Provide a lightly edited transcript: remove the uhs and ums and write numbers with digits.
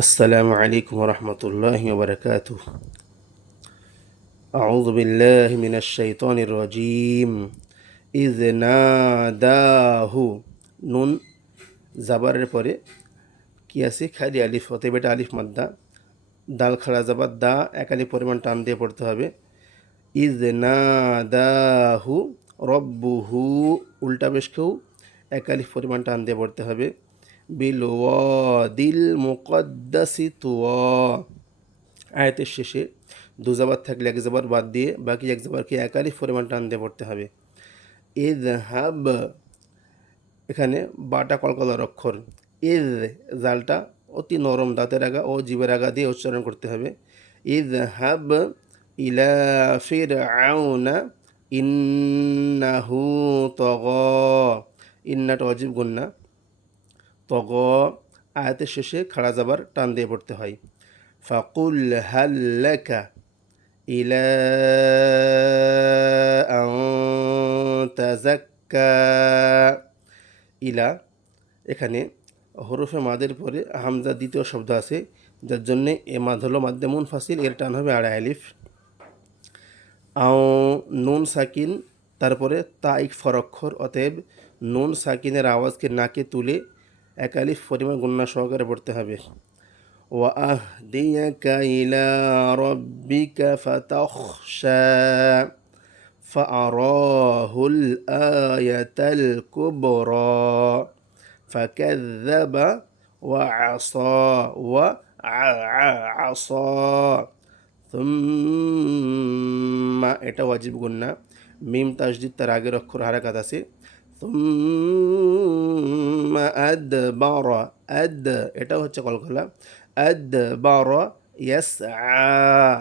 আসসালামু আলাইকুম রহমতুল্লাহি ওয়া বারাকাতুহু। আউযু বিল্লাহি মিনাশ শাইতানির রাজীম। ইয নাদাহু, নুন জাবারের পরে কি আছে? খালি আলিফ, অতএব এটা আলিফ মাদ্দা। দাল খাড়া জাবার দা, এক আলিফ পরিমাণ টান দিয়ে পড়তে হবে। ইয নাদাহু রব্বুহু, উল্টা পেশকেও এক আলিফ পরিমাণ টান দিয়ে পড়তে হবে। বিল ওয়াদিল মুকদ্দাসি তুওয়া, আয়াতের শেষে দু জাবার থাকলে এক জাবার বাদ দিয়ে বাকি এক জাবারকে এক আলিফ পরিমাণ টান দিয়ে পড়তে হবে। ইযহাব, এখানে বাটা কলকলার অক্ষর। ইয, জালটা অতি নরম, দাঁতের আগা ও জিভের আগা দিয়ে উচ্চারণ করতে হবে। ইযহাব ইলা ফিরআউনা ইন্নাহু তাগা, ইন্নাটা অজীব গুন্না, তগ আয়াতের শেষে খাড়া জাবার টান দিয়ে পড়তে হয়। ফাকুল হাল্লাকা ইলা আন তাযাক্কা, ইলা, এখানে হরফে মাদের পরে হামজা দ্বিতীয় শব্দ আছে, যার জন্যে এ মাদ হলো মাদ্দে মুনফাসিল, এর টান হবে আড়াই আলিফ। আও, নুন সাকিন, তারপরে তা ইক ফরক্ষর, অতএব নুন সাকিনের আওয়াজকে নাকে তুলে এক আলিফ পরিমাণ গুন্না সহকারে পড়তে হবে। وأهديك إلى ربك فتخشى فأراه الآية الكبرى فكذب وعصى وعصى ثم, এটা ওয়াজিব গুন্না, মিম তাসদিদ তার আগের অক্ষর হারাকাত আছে। ثم أدبر, আদ, এটা হচ্ছে কলকলা। أدبر يسعى